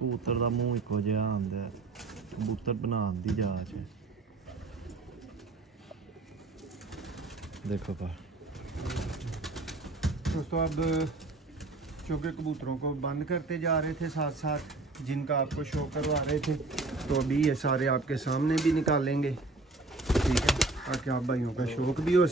कबूतर का मूँह इको जिहा आंदा है, कबूतर बनाने की जांच है। देखो पर दोस्तों अब चौके कबूतरों को बंद करते जा रहे थे साथ साथ, जिनका आपको शो करवा रहे थे, तो अभी ये सारे आपके सामने भी निकालेंगे, ठीक है, ताकि आप भाइयों का शौक भी हो।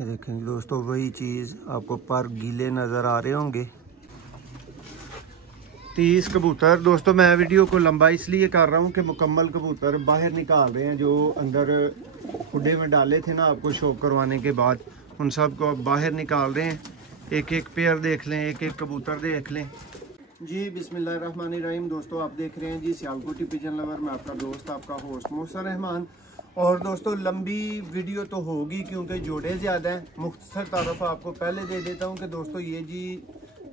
ये देखेंगे दोस्तों, वही चीज़ आपको पर गीले नज़र आ रहे होंगे। 30 कबूतर। दोस्तों मैं वीडियो को लंबा इसलिए कर रहा हूँ कि मुकम्मल कबूतर बाहर निकाल रहे हैं, जो अंदर खुडे में डाले थे ना आपको शो करवाने के बाद, उन सब को अब बाहर निकाल रहे हैं। एक एक पेयर देख लें, एक एक कबूतर देख लें जी। बिस्मिल्लाहिर्रहमानिर्रहीम। दोस्तों आप देख रहे हैं जी सियालकोटी पिजन लवर, मैं आपका दोस्त, आपका होस्ट मोहसिन रहमान। और दोस्तों लंबी वीडियो तो होगी क्योंकि जोड़े ज़्यादा हैं। मुख्तसर तारुफ आपको पहले दे देता हूँ कि दोस्तों ये जी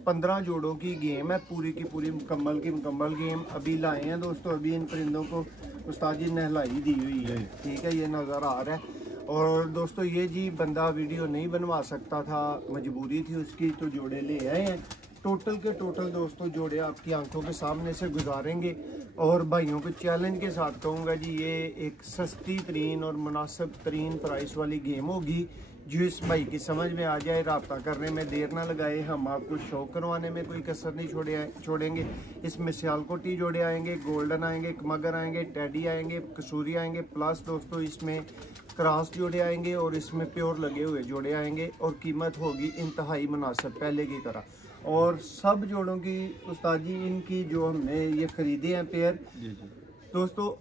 15 जोड़ों की गेम है, पूरी की पूरी मुकम्मल की मुकम्मल गेम अभी लाए हैं दोस्तों। अभी इन परिंदों को उस्ताद जी नहलाई दी हुई है, ठीक है, ये नज़र आ रहा है। और दोस्तों ये जी बंदा वीडियो नहीं बनवा सकता था, मजबूरी थी उसकी, तो जोड़े ले आए हैं। टोटल के टोटल दोस्तों जोड़े आपकी आंखों के सामने से गुजारेंगे। और भाइयों को चैलेंज के साथ कहूँगा जी, ये एक सस्ती तरीन और मुनासिब तरीन प्राइस वाली गेम होगी। जिस भाई की समझ में आ जाए, रब्ता करने में देर ना लगाए, हम आपको शौक करवाने में कोई कसर नहीं छोड़ेंगे। इसमें सियालकोटी जोड़े आएंगे, गोल्डन आएंगे, मगर आएंगे, टैडी आएंगे, कसूरी आएंगे, प्लस दोस्तों इसमें क्रॉस जोड़े आएंगे और इसमें प्योर लगे हुए जोड़े आएंगे। और कीमत होगी इंतहाई मुनासिब पहले की तरह। और सब जोड़ों की उस्ताद जी इनकी जो हमने ये खरीदे हैं पेयर दोस्तों,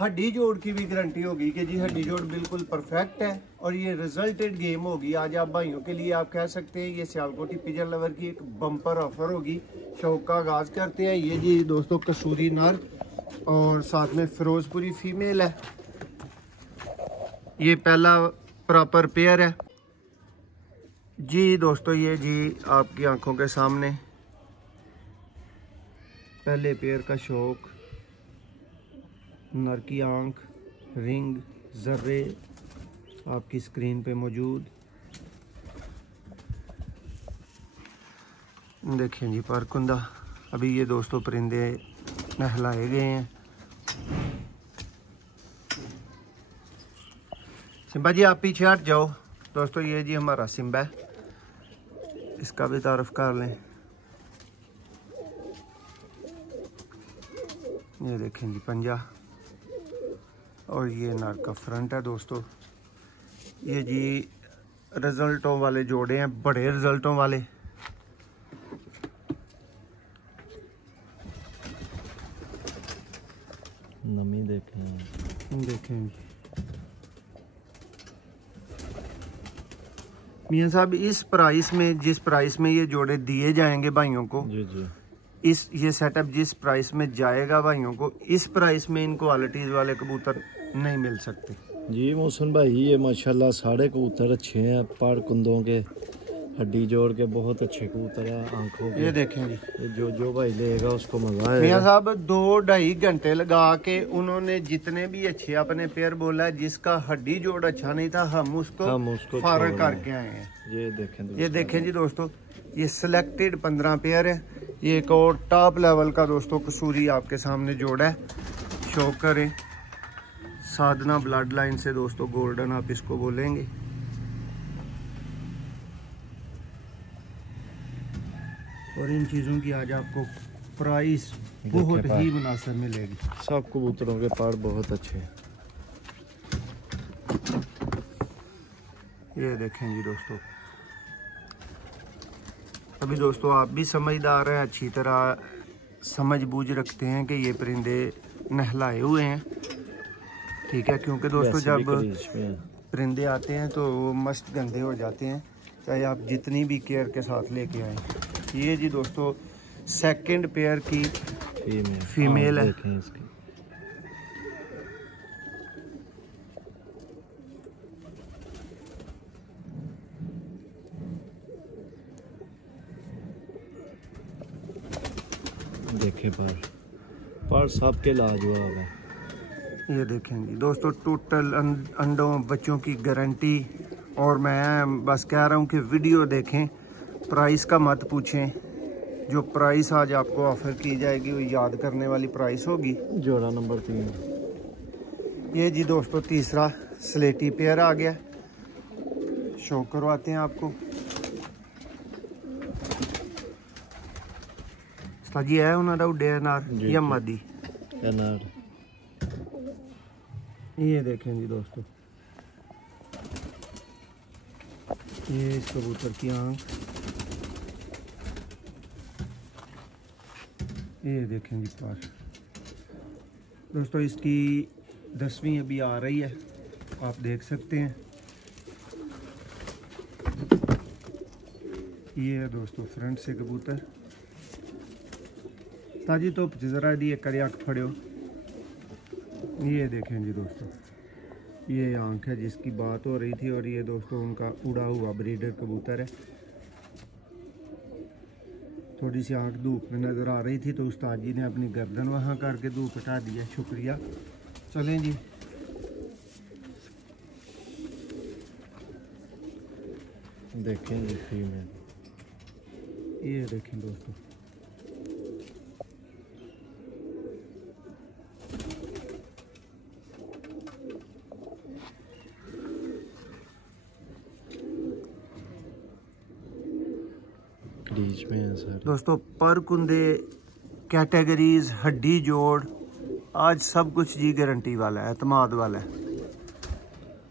हड्डी जोड़ की भी गारंटी होगी कि जी हड्डी जोड़ बिल्कुल परफेक्ट है। और ये रिजल्टेड गेम होगी। आज आप भाइयों के लिए आप कह सकते हैं ये सियालकोटी पिजन लवर की एक बम्पर ऑफर होगी। शौक का आगाज करते हैं। ये जी दोस्तों कसूरी नर और साथ में फिरोजपुरी फीमेल है। ये पहला प्रॉपर पेयर है जी दोस्तों। ये जी आपकी आंखों के सामने पहले पेयर का शौक, नर की आंख, रिंग, जर्रे आपकी स्क्रीन पे मौजूद। देखें जी परकुंदा। अभी ये दोस्तों परिंदे नहलाए गए हैं। सिम्बा जी आप पीछे हट जाओ। दोस्तों ये जी हमारा सिम्बा है, इसका भी तारुफ कर लें। ये देखें जी पंजा, और ये नर का फ्रंट है दोस्तों। ये जी रिजल्टों वाले जोड़े हैं, बड़े रिजल्टों वाले। नमी देखें देखें मियां साहब, इस प्राइस में, जिस प्राइस में ये जोड़े दिए जाएंगे भाइयों को जी जी, इस ये सेटअप जिस प्राइस में जाएगा भाइयों को, इस प्राइस में इन क्वालिटीज वाले कबूतर नहीं मिल सकते जी मोहसिन भाई। ये माशाल्लाह सारे कबूतर अच्छे हैं, पर कुंदों के, हड्डी जोड़ के बहुत अच्छे कबूतर है, आंखों के। ये देखें जी, ये जो भाई लेगा उसको मजा आएगा। मियां साहब 2-2.5 घंटे लगा के उन्होंने जितने भी अच्छे अपने पेयर बोला, जिसका हड्डी जोड़ अच्छा नहीं था हम उसको फारग करके आए हैं। ये देखें जी दोस्तों, ये सिलेक्टेड 15 पेयर है। ये एक और टॉप लेवल का दोस्तों कसूरी आपके सामने जोड़ा है। शौक करें, साधना ब्लड लाइन से दोस्तों, गोल्डन आप इसको बोलेंगे। और इन चीज़ों की आज आपको प्राइस बहुत ही मुनासिब मिलेगी। सब कबूतरों के पर बहुत अच्छे हैं। ये देखें जी दोस्तों, अभी दोस्तों आप भी समझदार हैं, अच्छी तरह समझ बूझ रखते हैं कि ये परिंदे नहलाए हुए हैं, ठीक है। क्योंकि दोस्तों जब परिंदे आते हैं तो वो मस्त गंदे हो जाते हैं, चाहे आप जितनी भी केयर के साथ लेके आए। ये जी दोस्तों सेकंड पेयर की फीमेल है। देखे पर सबके लाजवाब है। ये देखें जी दोस्तों, टोटल अंडों बच्चों की गारंटी और मैं बस कह रहा हूँ कि वीडियो देखें, प्राइस का मत पूछें। जो प्राइस आज आपको ऑफ़र की जाएगी वो याद करने वाली प्राइस होगी। जोड़ा नंबर 3। ये जी दोस्तों तीसरा स्लेटी पेयर आ गया, शो करवाते हैं आपको। जी है उन्होंने उड्डे अनार या मादी अनार। ये देखें जी दोस्तों, ये इस कबूतर की आँख, ये देखें जी पार। दोस्तों इसकी 10वीं अभी आ रही है, आप देख सकते हैं। ये है दोस्तों फ्रंट से कबूतर। ताजी तो जरा दी करे अख फड़ो। ये देखें जी दोस्तों, ये आंख है जिसकी बात हो रही थी, और ये दोस्तों उनका उड़ा हुआ ब्रीडर कबूतर है। थोड़ी सी आंख धूप में नज़र आ रही थी तो उस्ताद जी ने अपनी गर्दन वहाँ करके धूप हटा दिया, शुक्रिया। चलें जी, देखें जी फीमेल। ये देखें दोस्तों, बीच में है सर। दोस्तों पर कुंदे कैटेगरीज हड्डी जोड़ आज सब कुछ जी गारंटी वाला है, एतमाद वाला है।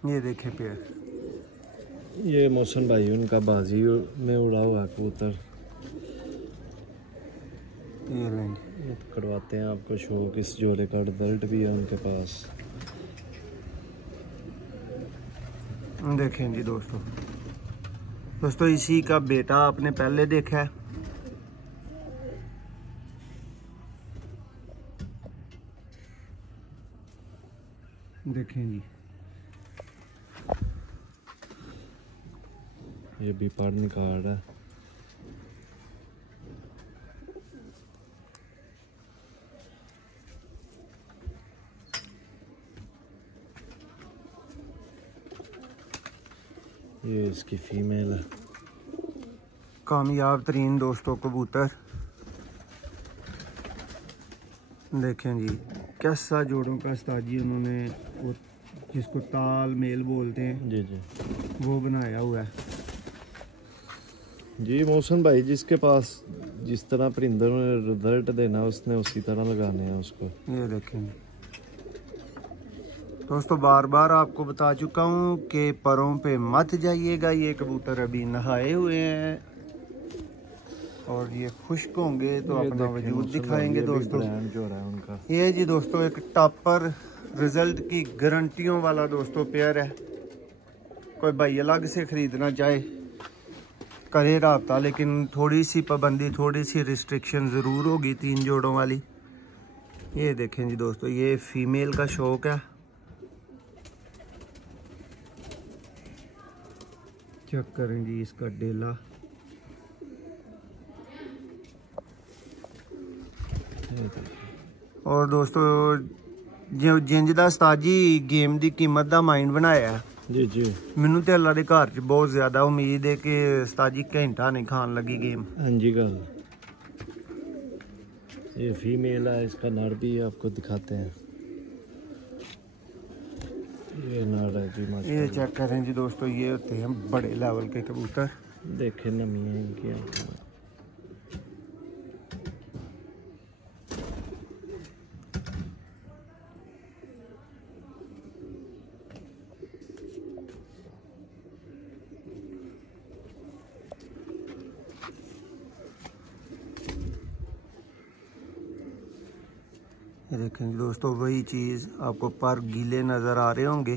ये देखें पेयर, ये मोहसिन भाई उनका बाजी में उड़ा हुआ कबूतर। ये लेंगे करवाते हैं आपको शो। किस जोड़े का रिजल्ट भी है उनके पास। देखें जी दोस्तों, दोस्तों इसी का बेटा आपने पहले देखा है। देखें जी, ये भी पर निकाल रहा है। ये इसकी फीमेल है। कामयाब तरीन दोस्तों कबूतर। देखें जी कैसा जोड़ों का उस्ताद उन्होंने वो जिसको ताल मेल बोलते हैं जी जी, वो बनाया हुआ है। जी मोहसिन भाई जिसके पास जिस तरह परिंदर ने रिजल्ट देना उसने उसी तरह लगाने हैं उसको। ये देखें दोस्तों, बार बार आपको बता चुका हूँ कि परों पे मत जाइएगा। ये कबूतर अभी नहाए हुए हैं और ये खुश्क होंगे तो अपना वजूद दिखाएंगे दोस्तों। जो रहा है उनका ये जी दोस्तों एक टॉपर रिजल्ट की गारंटियों वाला दोस्तों पेयर है। कोई भाई अलग से ख़रीदना चाहे करे राब्ता, लेकिन थोड़ी सी पाबंदी, थोड़ी सी रिस्ट्रिक्शन ज़रूर होगी 3 जोड़ों वाली। ये देखें जी दोस्तों, ये फीमेल का शौक है। चेक करें जी इसका डेला। और दोस्तों जो जिंज दा उस्ताद जी गेम की कीमत का माइंड बनाया है जी जी, मैनू तो अल्लाह के घर च बहुत ज़्यादा उम्मीद है कि उस्ताद जी घंटा नहीं खान लगी गेम। हाँ जी गल। ये फीमेल है, इसका नर भी आपको दिखाते हैं। ये नर है जी माशाल्लाह। ये चेक करें जी दोस्तों, ये होते हैं बड़े लेवल के कबूतर। देखे नमी है इनकी आंखों में। ये देखें जी दोस्तों, वही चीज़ आपको पर गीले नज़र आ रहे होंगे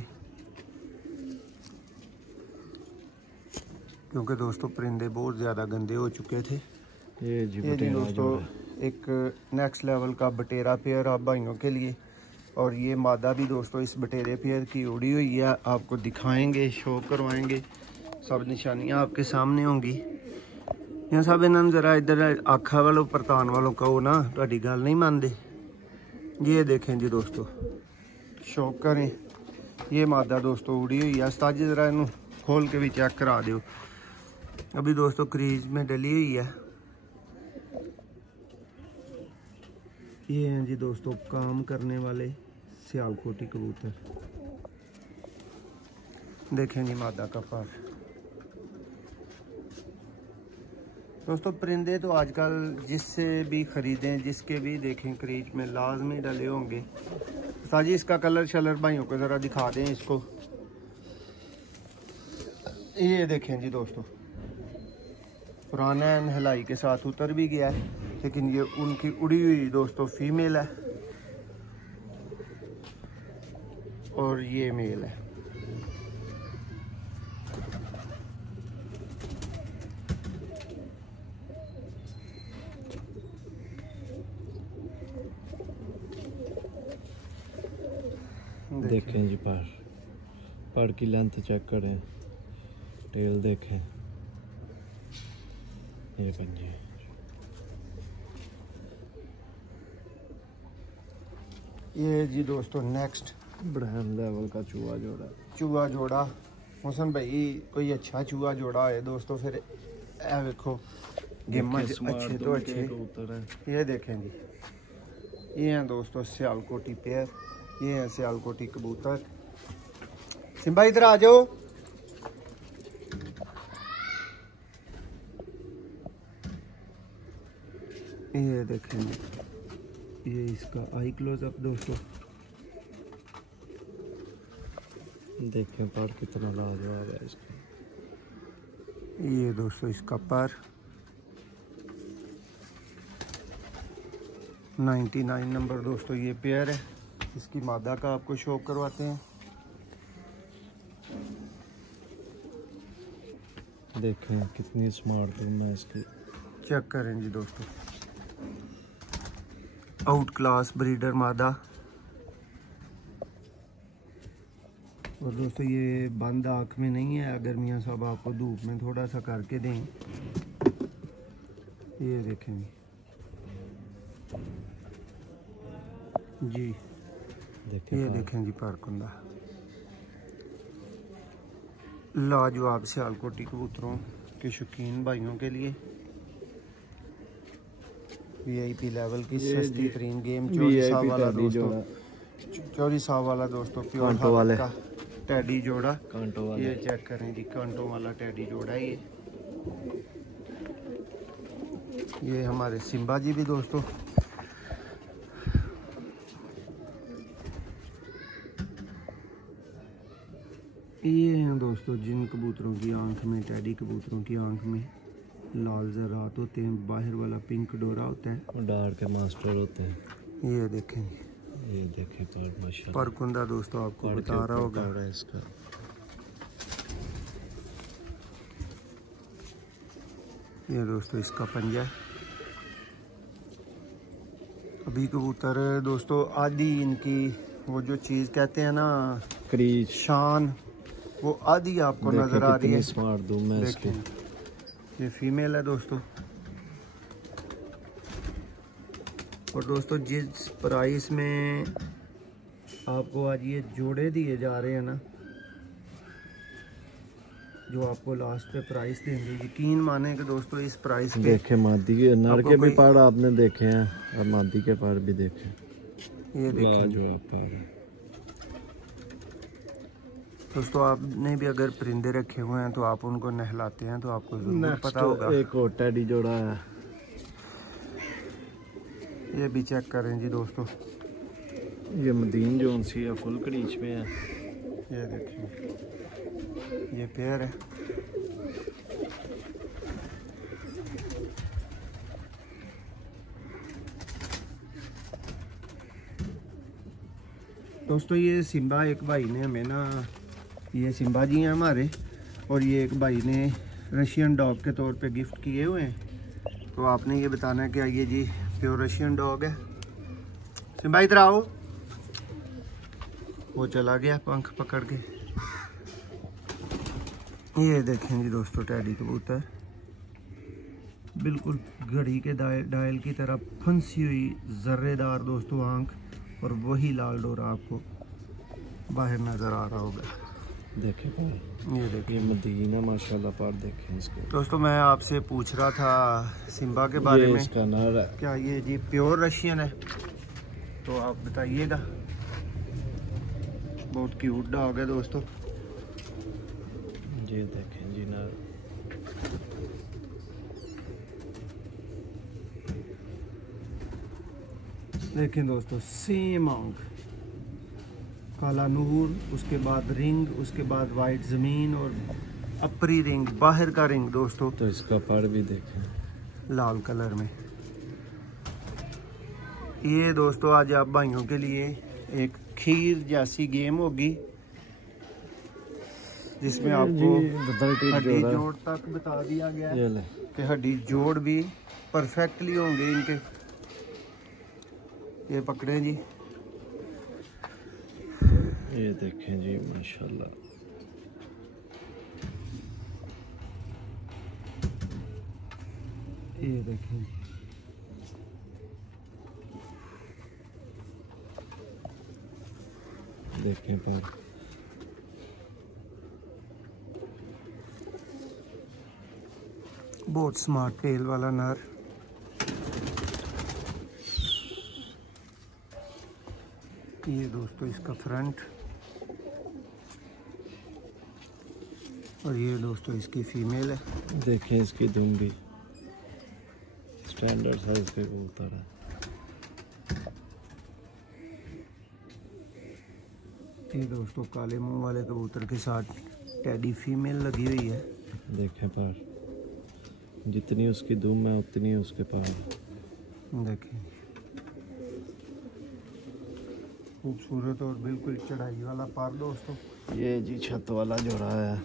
क्योंकि दोस्तों परिंदे बहुत ज़्यादा गंदे हो चुके थे। ये जी दोस्तों एक नेक्स्ट लेवल का बटेरा पेयर आप भाइयों के लिए, और ये मादा भी दोस्तों इस बटेरे पेयर की उड़ी हुई है। आपको दिखाएंगे, शो करवाएंगे, सब निशानियाँ आपके सामने होंगी। यहाँ सब इन्होंने ज़रा इधर आखा वालों परतान वालों कहो ना, ਤੁਹਾਡੀ गल नहीं मानते। ये देखें जी दोस्तों, शो करें। ये मादा दोस्तों उड़ी हुई है। उस्ताद जी ज़रा इनू खोल के भी चेक करा दो। अभी दोस्तों क्रीज में डली हुई है। ये हैं जी दोस्तों काम करने वाले सियालकोटी कबूतर। देखें जी मादा का पर। दोस्तों परिंदे तो आजकल जिससे भी ख़रीदें, जिसके भी देखें क्रीज में लाजमी डले होंगे। साजी इसका कलर शलर भाइयों को ज़रा दिखा दें इसको। ये देखें जी दोस्तों पुराना नहलाई के साथ उतर भी गया है, लेकिन ये उनकी उड़ी हुई दोस्तों फीमेल है और ये मेल है। देखें जी पर की लेंथ चेक करें, टेल देखें, ये पंजे। ये जी दोस्तों नेक्स्ट ब्रांड लेवल का चूहा जोड़ा हुसन भाई कोई अच्छा चूहा जोड़ा है दोस्तों। फिर ए देखो गेमा अच्छे तो अच्छे कबूतर है। ये देखें जी ये हैं दोस्तों सियालकोटी पेयर। ये हैं सियालकोटी कबूतर। सिम्बा इधर आ जाओ। ये देखें ये इसका आई क्लोजअप दोस्तों। देखें पर कितना लाजवाब है इसका। ये दोस्तों इसका पर 99 नंबर दोस्तों ये पेयर है। इसकी मादा का आपको शो करवाते हैं। देखें कितनी स्मार्ट धुन है इसकी। चेक करें जी दोस्तों आउट क्लास ब्रीडर मादा। और दोस्तों ये बंद आँख में नहीं है, अगर मियाँ साहब आपको धूप में थोड़ा सा करके दें। ये देखें जी ये देखें जी पारकुंदा लाजवाब सियालकोटी कबूतरों के शौकीन भाइयों के लिए VIP लेवल की सस्ती तरीन गेम। चोरी साहब वाला दोस्तों, चोरी साहब वाला दोस्तों प्योर वाले का टैडी जोड़ा कांटो वाला। ये चेक करें जी कांटो वाला टैडी जोड़ा है ये हमारे सिम्बा जी भी दोस्तों। ये हैं दोस्तों जिन कबूतरों की आंख में, टैडी कबूतरों की आंख में लाल ज़रात होते हैं, बाहर वाला पिंक डोरा होता है और डार के मास्टर होते हैं। ये देखें ये देखें पर माशाल्लाह परकुंदा दोस्तों आपको बता रहा होगा इसका। ये दोस्तों इसका पंजा है। अभी कबूतर दोस्तों आधी इनकी वो जो चीज़ कहते हैं ना क्रीज शान, वो आधी आपको नजर आ रही है। स्मार्ट धूम है इसकी। ये फीमेल है दोस्तों। और दोस्तों जिस प्राइस में आपको आज ये जोड़े दिए जा रहे हैं ना, जो आपको लास्ट पे प्राइस देंगे, यकीन माने कि दोस्तों इस प्राइस पे देखे मादी के नर के भी पार आपने देखे हैं और मादी के पार भी देखे। ये देखें जो है दोस्तों आपने भी अगर परिंदे रखे हुए हैं तो आप उनको नहलाते हैं तो आपको जरूर पता होगा। एक और टैडी जोड़ा है, ये भी चेक करें जी दोस्तों। ये मदीन जोन सी है, फुल क्रीच में है। ये देखिए ये पेयर है। दोस्तों ये सिम्बा एक भाई ने हमें ना, ये सिम्बा जी हैं हमारे, और ये एक भाई ने रशियन डॉग के तौर पे गिफ्ट किए हुए हैं। तो आपने ये बताना है कि ये जी प्योर रशियन डॉग है। सिम्बा इधर आओ। वो चला गया पंख पकड़ के। ये देखें जी दोस्तों टैडी कबूतर बिल्कुल घड़ी के डायल की तरह फंसी हुई जर्रेदार दोस्तों आंख, और वही लाल डोरा आपको बाहर नज़र आ रहा होगा। देखें पर ये देखिए ये मदीना माशाल्लाह पर देखें इसको। दोस्तों मैं आपसे पूछ रहा था सिम्बा के बारे ये में, इसका नर है। क्या ये जी प्योर रशियन है? तो आप बताइएगा। बहुत क्यूट डॉग है दोस्तों। ये देखें जी नर। देखें दोस्तों सेम आंख, काला नूर, उसके बाद रिंग, उसके बाद वाइट ज़मीन और अपरी रिंग, बाहर का रिंग दोस्तों तो इसका पर भी देखें लाल कलर में। ये दोस्तों आज आप भाइयों के लिए एक खीर जैसी गेम होगी जिसमें आपको हड्डी जोड़ तक बता दिया गया है कि हड्डी जोड़ भी परफेक्टली होंगे इनके। ये पकड़े जी, ये देखें जी माशाल्लाह। ये देखें देखें पर बहुत स्मार्ट टेल वाला नर। ये दोस्तों इसका फ्रंट, और ये दोस्तों इसकी फीमेल है। देखें इसकी दुम भी स्टैंडर्ड साइज के कबूतर है। ये दोस्तों काले मुंह वाले कबूतर के साथ टेडी फीमेल लगी हुई है। देखें पर जितनी उसकी दुम है उतनी उसके पार। देखें खूबसूरत और बिल्कुल चढ़ाई वाला पार दोस्तों। ये जी छत वाला जोड़ा है।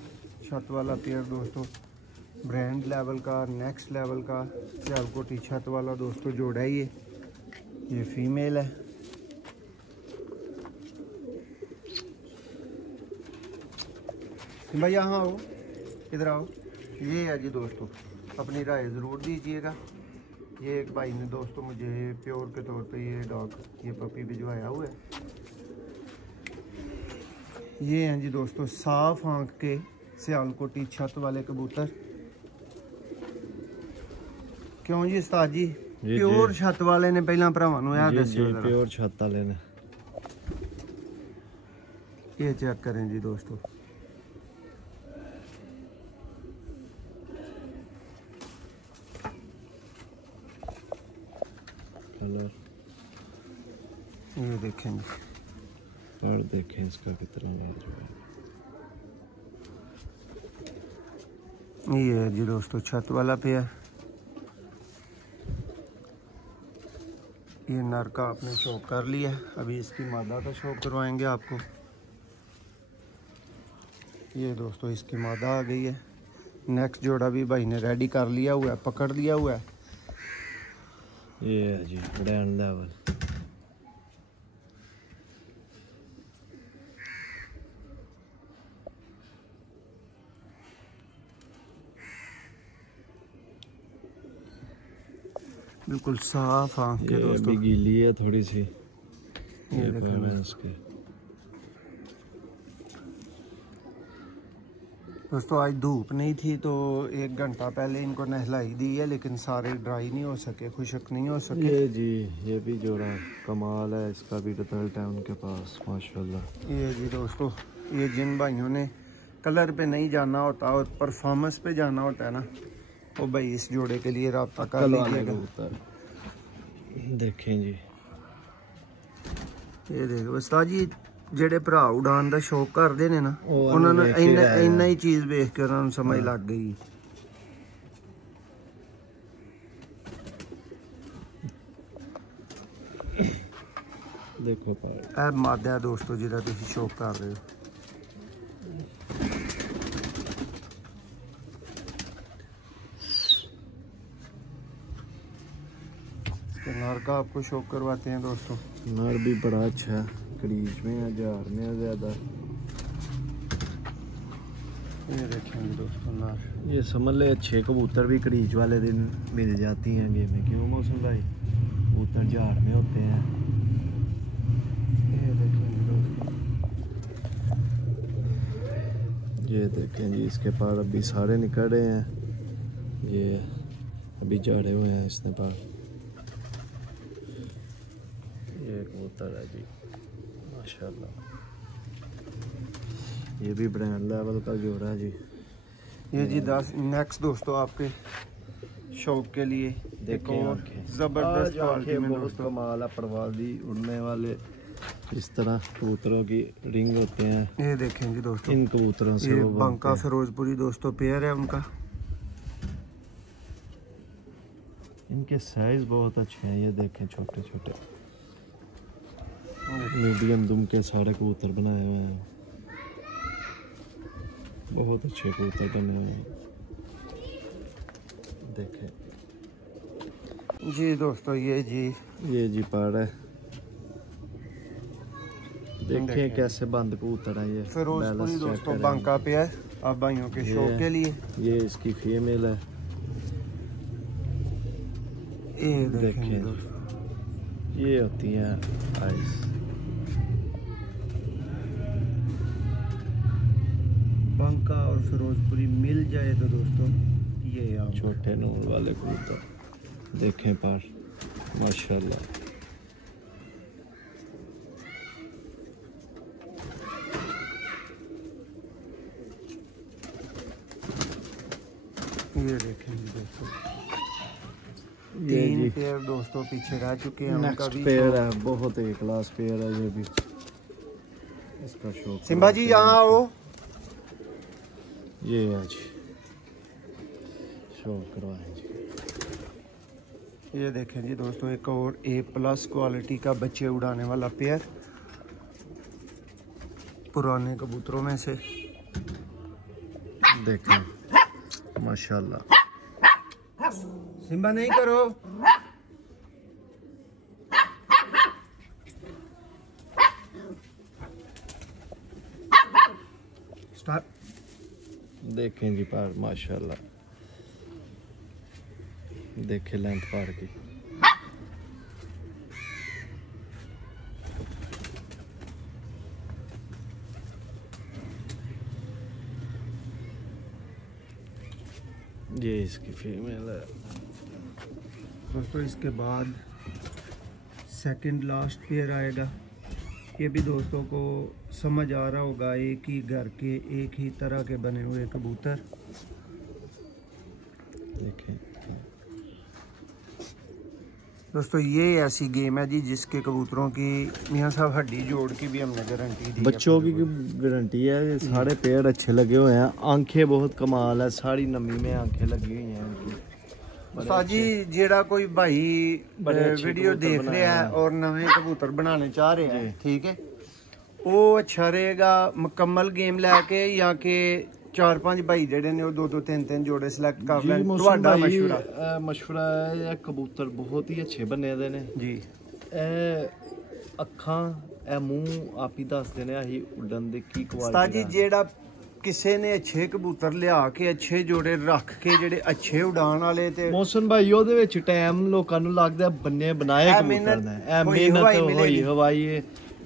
छत वाला पेयर दोस्तों ब्रांड लेवल का, नेक्स्ट लेवल का सियालकोटी छत वाला दोस्तों जोड़ा है। ये फीमेल है। भाई यहाँ आओ, इधर आओ। ये है जी दोस्तों, अपनी राय ज़रूर दीजिएगा। ये एक भाई ने दोस्तों मुझे प्योर के तौर पे ये डॉग, ये पपी भिजवाया हुआ है। ये हैं जी दोस्तों साफ आंख के सियालकोटी छत वाले कबूतर। क्यों जी उस्ताद जी? प्योर छत वाले ने पहला भरावां नूं यह दस्सियो जरा। प्योर छत वाले ने। ये चेक करें जी दोस्तों, कलर ये देखें जी, पर देखें इसका कितना लाजवाब है। ये है जी दोस्तों छत वाला पेयर। ये नर का आपने शौक कर लिया है, अभी इसकी मादा का शौक करवाएंगे आपको। ये दोस्तों इसकी मादा आ गई है। नेक्स्ट जोड़ा भी भाई ने रेडी कर लिया हुआ है, पकड़ लिया हुआ है। ये है जी ब्रांड लेवल। बिल्कुल साफ आंख के दोस्तों। अभी गीली है थोड़ी सी। ये देखें इसके दोस्तों आज धूप नहीं थी तो 1 घंटा पहले इनको नहलाई दी है, लेकिन सारे ड्राई नहीं हो सके, खुशक नहीं हो सके। ये जी ये भी जोड़ा कमाल है, इसका भी रिजल्ट है उनके पास माशाल्लाह। ये जी दोस्तों, ये जिन भाइयों ने कलर पे नहीं जाना होता और परफॉर्मेंस पे जाना होता है ना, वो भाई इस जोड़े के लिए रब्ता कर लीजिएगा। देखें जी, ये देखो उस्ताद जी, ਜਿਹੜੇ ਭਰਾ ਉਡਾਨ ਦਾ ਸ਼ੌਕ ਕਰਦੇ ਨੇ ਨਾ, ਉਹਨਾਂ ਨੂੰ ਇੰਨਾ ਹੀ ਚੀਜ਼ ਵੇਖ ਕੇ ਉਹਨਾਂ ਨੂੰ ਸਮਝ ਲੱਗ ਗਈ। देखो पार ਇਹ ਮਾਦਾ ਦੋਸਤੋ ਜਿਹਦਾ ਤੁਸੀਂ ਸ਼ੌਕ ਕਰ ਰਹੇ ਹੋ। नर का आपको शौक करवाते हैं दोस्तों। नर भी बड़ा अच्छा है, करीज में है, जार में है ज्यादा। ये देखेंगे दोस्तों नर, ये समझ ले 6 कबूतर भी करीज वाले दिन मिल जाती हैं गेम में। क्यों मौसम भाई? कबूतर जार में होते हैं। ये देखेंगे दोस्तों ये देखें जी, इसके पार अभी सारे निकल रहे हैं, ये अभी जाड़े हुए हैं इसने पार। ये कबूतर है जी माशाल्लाह, ये भी ब्रांड लेवल का जोड़ा है जी। ये जी 10 नेक्स्ट दोस्तों आपके शौक के लिए देखें जबरदस्त क्वालिटी में बहुत दोस्तों। कमाल है, परवाजी उड़ने वाले इस तरह कबूतरों की रिंग होते हैं। ये देखें जी दोस्तों, इन कबूतरों से ये वो बंका बनते हैं। फिरोजपुरी दोस्तों पेयर है उनका। इनके साइज बहुत अच्छे हैं, ये देखें छोटे छोटे मीडियम दुम के सारे कबूतर बनाए हुए हैं, बहुत अच्छे कबूतर बने हुए हैं देखें जी दोस्तों। ये जी पार है, देखें कैसे बंद कबूतर है ये फिरोजपुरी बैलेंस चेक दोस्तों करें। बंका पेयर आप भाइयों के शौक के लिए। ये इसकी फीमेल है, ये देखें देखें दोस्तों, ये होती हैं आइस। बंका और फिरोजपुरी मिल जाए तो दोस्तों ये आप छोटे नूर वाले कबूतर देखें पार माशाल्लाह। ये देखें जी दोस्तों, ये 3 जी पेयर दोस्तों पीछे रह चुके हैं। उनका नेक्स्ट भी पेयर है, बहुत एक क्लास पेयर है ये भी, इसका शौक। सिम्बा जी यहाँ आओ। ये है जी, शौक करवाएं जी। ये देखें जी दोस्तों, एक और A+ क्वालिटी का बच्चे उड़ाने वाला पेयर पुराने कबूतरों में से। देखें माशाल्लाह। सिम्बा नहीं करो। स्टार्ट। देखें जी पार माशाल्लाह, देखें लेंथ पार की। ये इसकी फीमेल है दोस्तों। इसके बाद सेकंड लास्ट पेयर आएगा। ये भी दोस्तों को समझ आ रहा होगा, एक ही घर के एक ही तरह के बने हुए कबूतर। देखें दोस्तों ये ऐसी गेम है जी जिसके कबूतरों की मियां साहब हड्डी जोड़ की भी हमने गारंटी दी है। बच्चों की गारंटी है, ये सारे पेड़ अच्छे लगे हुए हैं, आंखें बहुत कमाल है, सारी नमी में आंखें लगी हुई हैं इनकी। उस्ताद जी जेड़ा कोई भाई बड़े अच्छे वीडियो कबूतर देख बनाए रहा है हैं। और नवे कबूतर बनाने चाह रहे हैं, ठीक है, वो अच्छा रहेगा मुकम्मल गेम लैके या के 4-5 भाई जेडे ने 2-2 3-3 जोड़े सिलेक्ट कर लें। ਤੁਹਾਡਾ ਮਸ਼ਵਰਾ ਮਸ਼ਵਰਾ ਹੈ, ਇਹ ਕਬੂਤਰ ਬਹੁਤ ਹੀ ਅੱਛੇ ਬਣੇ ਦੇ ਨੇ ਜੀ। ਇਹ ਅੱਖਾਂ ਇਹ ਮੂੰਹ ਆਪ ਹੀ ਦੱਸਦੇ ਨੇ ਆਹੀ ਉੱਡਣ ਦੇ ਕੀ ਉਸਤਾਦ ਕੁਆਲਿਟੀ ਜੀ ਜਿਹੜਾ ਕਿਸੇ ਨੇ ਅੱਛੇ ਕਬੂਤਰ ਲਿਆ ਕੇ ਅੱਛੇ ਜੋੜੇ ਰੱਖ ਕੇ ਜਿਹੜੇ ਅੱਛੇ ਉਡਾਣ ਵਾਲੇ ਤੇ ਮੌਸਮ ਭਾਈ ਉਹਦੇ ਵਿੱਚ ਟਾਈਮ ਲੋਕਾਂ ਨੂੰ ਲੱਗਦਾ ਬੰਨੇ ਬਣਾਏ ਇਹ ਕਬੂਤਰ ਮਿਹਨਤ ਨੇ, ਇਹ ਹੋਈ ਮਿਹਨਤ ਹਵਾਈ ਹੋਈ ਮਿਲੇਗੀ। ਹਵਾਈ ਹੈ,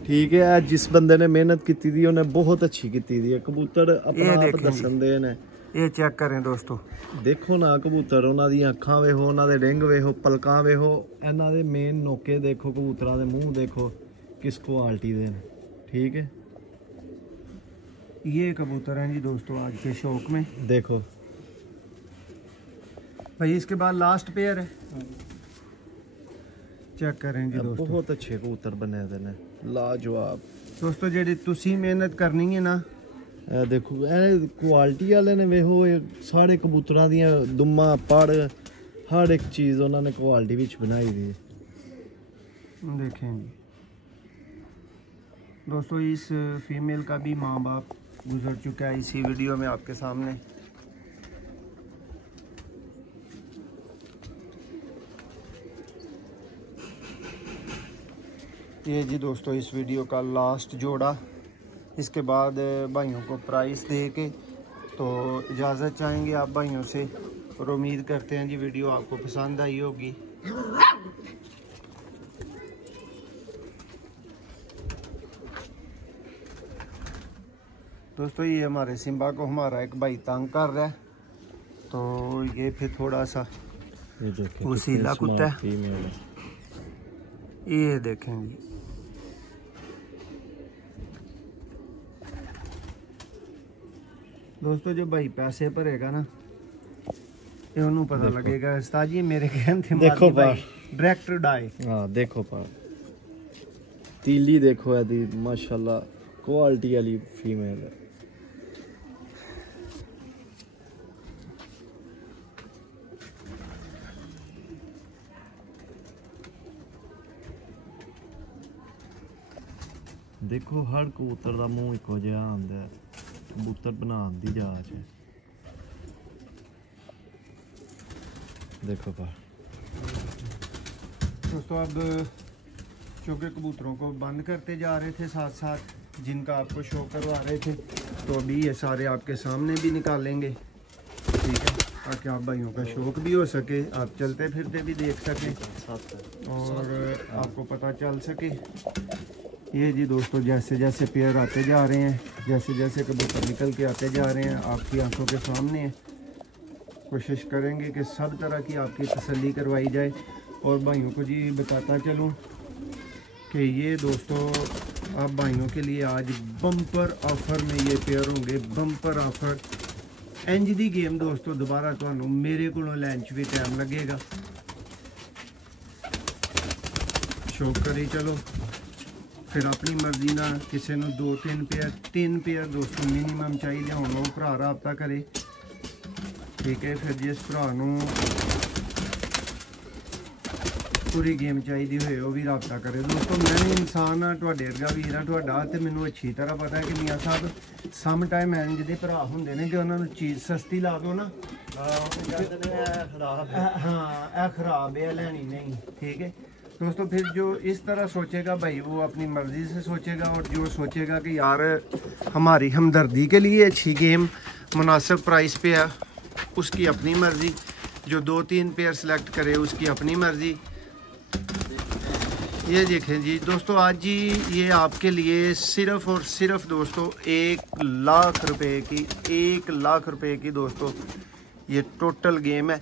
ਠੀਕ ਹੈ। ਜਿਸ ਬੰਦੇ ਨੇ ਮਿਹਨਤ ਕੀਤੀ ਦੀ ਉਹਨੇ ਬਹੁਤ ਅੱਛੀ ਕੀਤੀ ਦੀ ਹੈ। ਕਬੂਤਰ ਆਪਣਾ ਆਪ ਦੇਖੇ ਜੀ। ਦੱਸਣ ਦੇ ਨੇ, ਇਹ ਚੈੱਕ ਕरें ਦੋਸਤੋ। ਦੇਖੋ ਨਾ ਕਬੂਤਰ, ਉਹਨਾਂ ਦੀਆਂ ਅੱਖਾਂ ਵੇਖੋ, ਉਹਨਾਂ ਦੇ ਰਿੰਗ ਵੇਖੋ, ਪਲਕਾਂ ਵੇਖੋ, ਇਹਨਾਂ ਦੇ ਮੇਨ ਨੋਕੇ ਦੇਖੋ, ਕਬੂਤਰਾਂ ਦੇ ਮੂੰਹ ਦੇਖੋ किस क्वालिटी दे, ठीक है। ये कबूतर हैं जी दोस्तों आज के शौक में। देखो भाई इसके बाद लास्ट पेयर है, चेक करें जी दोस्तों। बहुत अच्छे कबूतर बने दे ने, लाजवाब दोस्तों जेडी तुसी मेहनत करनी है ना, देखो क्वालिटी वाले ने वेखो, सारे कबूतरां दियां दुम्मा पड़ हर एक चीज़ उन्होंने क्वालिटी विच बनाई दी है। देखें जी दोस्तों, इस फीमेल का भी माँ बाप गुजर चुका है इसी वीडियो में आपके सामने। ये जी दोस्तों इस वीडियो का लास्ट जोड़ा। इसके बाद भाइयों को प्राइस दे के तो इजाज़त चाहेंगे आप भाइयों से, और उम्मीद करते हैं जी वीडियो आपको पसंद आई होगी। दोस्तों ये हमारे सिम्बा को हमारा एक भाई तंग कर रहा है, तो ये फिर थोड़ा सा ये देखें वसीला कुत्ता है, फीमेल है। ये देखें जी। दोस्तों जो भाई पैसे भरेगा ना ये उन्होंने पता लगेगा। उस्ताद जी मेरे कहने थे देखो डायरेक्ट डाई। हाँ देखो पर तीली देखो यदि माशाल्लाह क्वालिटी वाली फीमेल है। देखो हर कबूतर का मूँह इको जिहा आंदा है, कबूतर बनाने की जांच है। देखो पर दोस्तों अब चौके कबूतरों को बंद करते जा रहे थे साथ साथ जिनका आपको शो करवा रहे थे, तो अभी ये सारे आपके सामने भी निकालेंगे, ठीक है, ताकि आप भाइयों का शौक भी हो सके, आप चलते फिरते भी देख सकें और आपको पता चल सके। ये जी दोस्तों जैसे जैसे पेयर आते जा रहे हैं, जैसे जैसे कबूतर निकल के आते जा रहे हैं, आपकी आंखों के सामने है। कोशिश करेंगे कि सब तरह की आपकी तसल्ली करवाई जाए। और भाइयों को जी बताता चलूँ कि ये दोस्तों आप भाइयों के लिए आज बम्पर ऑफर में ये पेयर होंगे, बम्पर ऑफर। इंज दी गेम दोस्तों दोबारा तो मेरे को लैंच भी टाइम लगेगा, शौक करी चलो, फिर अपनी मर्जी ना किसी ने 2-3 पेयर दोस्तों मिनीमम चाहिए होना, वो भरा राबता करे, ठीक है। फिर जिस भरा पूरी गेम चाहिए होए वो भी राबता करे। दोस्तों मैं भी इंसान हाँ, तुहाडे वर्गा वीर हाँ तुहाडा, ते मैनूं अच्छी तरह पता है कि मियाँ साहब सम टाइम इंज दे भरा हुंदे ने कि उन्होंने चीज़ सस्ती ला दो ना, हाँ यह खराब है लैनी नहीं, ठीक है दोस्तों। फिर जो इस तरह सोचेगा भाई वो अपनी मर्ज़ी से सोचेगा, और जो सोचेगा कि यार हमारी हमदर्दी के लिए अच्छी गेम मुनासिब प्राइस पे है उसकी अपनी मर्ज़ी, जो 2-3 पेयर सेलेक्ट करे उसकी अपनी मर्ज़ी। ये देखें जी दोस्तों आज जी ये आपके लिए सिर्फ़ और सिर्फ दोस्तों 1 लाख रुपए की, 1 लाख रुपए की दोस्तों ये टोटल गेम है।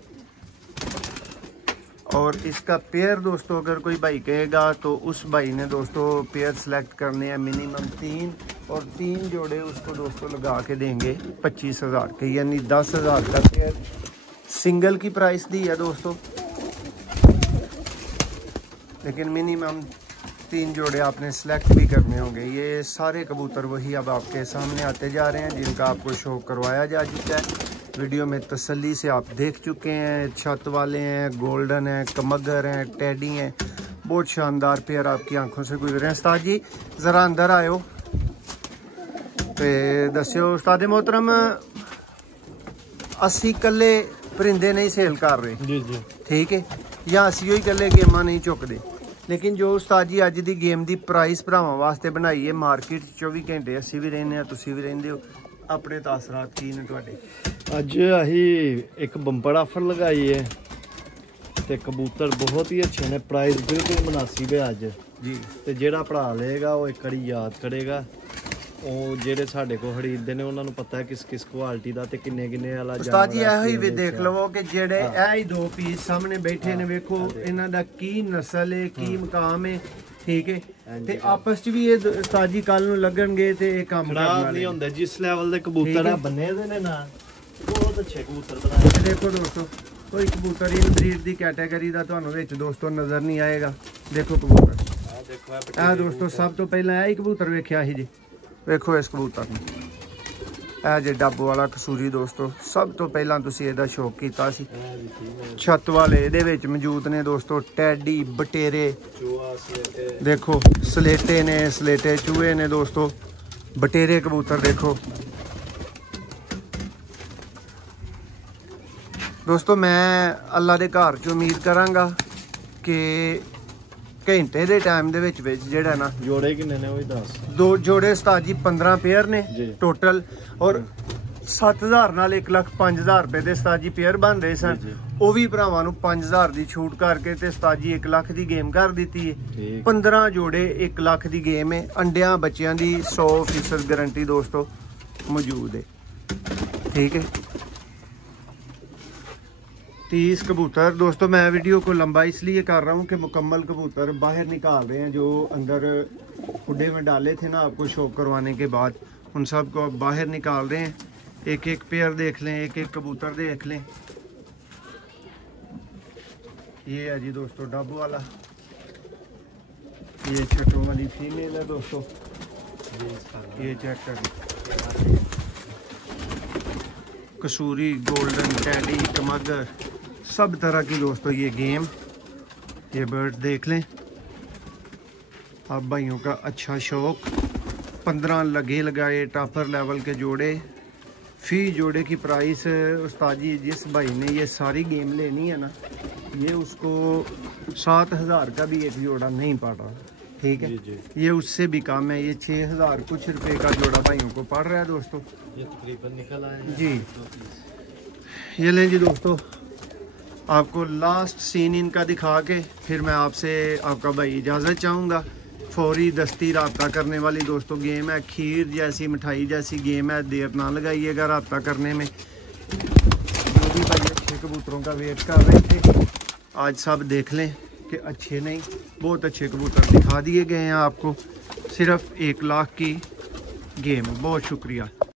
और इसका पेयर दोस्तों अगर कोई भाई कहेगा तो उस भाई ने दोस्तों पेयर सेलेक्ट करने हैं मिनिमम 3, और 3 जोड़े उसको दोस्तों लगा के देंगे 25,000 के, यानी 10,000 का पेयर सिंगल की प्राइस दी है दोस्तों, लेकिन मिनिमम 3 जोड़े आपने सेलेक्ट भी करने होंगे। ये सारे कबूतर वही अब आपके सामने आते जा रहे हैं जिनका आपको शौक करवाया जा चुका है। वीडियो में तसल्ली से आप देख चुके हैं, छत वाले हैं, गोल्डन हैं, कमगर हैं, टेडी हैं, बहुत शानदार पेयर आपकी आंखों से गुजरे हैं। उस्ताद जी ज़रा अंदर आयो तो दस्यो उस्ताद मोहतरम, असी कल्ले परिंदे नहीं सेल कर रहे जी जी, ठीक है, या असी ही कल्ले गेमां नहीं चुकते, लेकिन जो उस्ताद जी अज दी गेम दी प्राइस भरावां वास्ते बनाई है मार्केट 24 घंटे असी भी रहने तुसी भी रहिंदे हो, अपने तासरात की ने तुहाडे? अज अही एक बंपर ऑफर लगाई है ते कबूतर बहुत ही अच्छे ने, प्राइस बिल्कुल मुनासिब है अज जी। ते जेड़ा पढ़ा लेगा वो एक कड़ी याद करेगा, ਉਹ ਜਿਹੜੇ ਸਾਡੇ ਕੋਲ ਖਰੀਦਦੇ ਨੇ ਉਹਨਾਂ ਨੂੰ ਪਤਾ ਹੈ ਕਿਸ ਕੁਆਲਿਟੀ ਦਾ ਤੇ ਕਿੰਨੇ ਵਾਲਾ ਉਸਤਾਦ ਜੀ ਇਹੋ ਹੀ ਵੀ ਦੇਖ ਲਵੋ ਕਿ ਜਿਹੜੇ ਇਹ ਹੀ 2 ਪੀਸ ਸਾਹਮਣੇ ਬੈਠੇ ਨੇ, ਵੇਖੋ ਇਹਨਾਂ ਦਾ ਕੀ ਨਸਲ ਹੈ, ਕੀ ਮਕਾਮ ਹੈ, ਠੀਕ ਹੈ, ਤੇ ਆਪਸ ਚ ਵੀ ਇਹ ਉਸਤਾਦ ਜੀ ਕੱਲ ਨੂੰ ਲੱਗਣਗੇ ਤੇ ਇਹ ਕੰਮ ਖਰਾਬ ਨਹੀਂ ਹੁੰਦੇ। ਜਿਸ ਲੈਵਲ ਦੇ ਕਬੂਤਰ ਆ ਬੰਨੇ ਦੇ ਨੇ ਨਾ, ਬਹੁਤ ਅੱਛੇ ਕਬੂਤਰ ਬਣਾਏ। ਦੇਖੋ ਦੋਸਤੋ ਕੋਈ ਕਬੂਤਰ ਇਨ ਬਰੀਡ ਦੀ ਕੈਟਾਗਰੀ ਦਾ ਤੁਹਾਨੂੰ ਵਿੱਚ ਦੋਸਤੋ ਨਜ਼ਰ ਨਹੀਂ ਆਏਗਾ। ਦੇਖੋ ਕਬੂਤਰ ਆ, ਦੇਖੋ ਇਹ ਦੋਸਤੋ ਸਭ ਤੋਂ ਪਹਿਲਾਂ ਇਹ ਹੀ ਕਬੂਤਰ ਵੇਖਿਆ ਸੀ ਜੀ, ਵੇਖੋ ਇਸ ਕਬੂਤਰ ਨੂੰ, ਇਹ ਜੇ ਡੱਬ ਵਾਲਾ ਕਸੂਰੀ ਦੋਸਤੋ ਸਭ ਤੋਂ ਪਹਿਲਾਂ ਤੁਸੀਂ ਇਹਦਾ ਸ਼ੌਕ ਕੀਤਾ ਸੀ। ਛੱਤ ਵਾਲੇ ਇਹਦੇ ਵਿੱਚ ਮੌਜੂਦ ਨੇ ਦੋਸਤੋ ਟੈਡੀ, ਬਟੇਰੇ, ਦੇਖੋ ਸਲੇਟੇ ਨੇ, ਸਲੇਟੇ ਚੂਹੇ ਨੇ ਦੋਸਤੋ, ਬਟੇਰੇ ਕਬੂਤਰ ਦੇਖੋ ਦੋਸਤੋ। ਮੈਂ ਅੱਲਾ ਦੇ ਘਰ 'ਚ ਉਮੀਦ ਕਰਾਂਗਾ ਕਿ ਘੰਟੇ ਦੇ ਟਾਈਮ ਦੇ ਵਿੱਚ ਜਿਹੜਾ ਨਾ ਜੋੜੇ ਕਿੰਨੇ ਨੇ ਉਹ ਵੀ ਦੱਸ। 2 ਜੋੜੇ ਉਸਤਾਦ ਜੀ 15 ਪੇਅਰ ਨੇ ਟੋਟਲ, ਔਰ 7000 ਨਾਲ 1,05,000 ਰੁਪਏ ਦੇ ਉਸਤਾਦ ਜੀ ਪੇਅਰ ਬਣ ਰਹੇ ਸਨ, ਉਹ ਵੀ ਭਰਾਵਾਂ ਨੂੰ 5000 ਦੀ ਛੂਟ ਕਰਕੇ ਤੇ ਉਸਤਾਦ ਜੀ 1 ਲੱਖ ਦੀ ਗੇਮ ਕਰ ਦਿੱਤੀ ਹੈ। 15 ਜੋੜੇ 1 ਲੱਖ ਦੀ ਗੇਮ ਹੈ, ਅੰਡਿਆਂ ਬੱਚਿਆਂ ਦੀ 100% ਗਾਰੰਟੀ ਦੋਸਤੋ, मौजूद है। ठीक है, 30 कबूतर। दोस्तों मैं वीडियो को लंबा इसलिए कर रहा हूँ कि मुकम्मल कबूतर बाहर निकाल रहे हैं जो अंदर खुडे में डाले थे ना आपको शो करवाने के बाद, उन सब को अब बाहर निकाल रहे हैं। एक एक पेयर देख लें, एक एक कबूतर देख लें। ये है जी दोस्तों डब वाला, ये छटों वाली फीमेल है दोस्तों, ये चेक कर, कसूरी, गोल्डन, टैडी, टमागर, सब तरह की दोस्तों ये गेम, ये बर्ड्स देख लें। आप भाइयों का अच्छा शौक, 15 लगे लगाए टॉपर लेवल के जोड़े। फी जोड़े की प्राइस उस्ताद जी जिस भाई ने ये सारी गेम लेनी है ना, ये उसको 7000 का भी एक जोड़ा नहीं पड़ रहा। ठीक है जी। ये उससे भी कम है, ये 6000 कुछ रुपए का जोड़ा भाइयों को पड़ रहा है दोस्तों, ये तकरीबन निकल आया जी। ये लें जी दोस्तों, आपको लास्ट सीन इनका दिखा के फिर मैं आपसे आपका भाई इजाज़त चाहूँगा। फौरी दस्ती रब्ता करने वाली दोस्तों गेम है, खीर जैसी मिठाई जैसी गेम है, देर ना लगाइएगा रब्ता करने में। जो भी भाई अच्छे कबूतरों का वेट कर रहे थे, आज सब देख लें कि अच्छे नहीं, बहुत अच्छे कबूतर दिखा दिए गए हैं आपको, सिर्फ 1 लाख की गेम। बहुत शुक्रिया।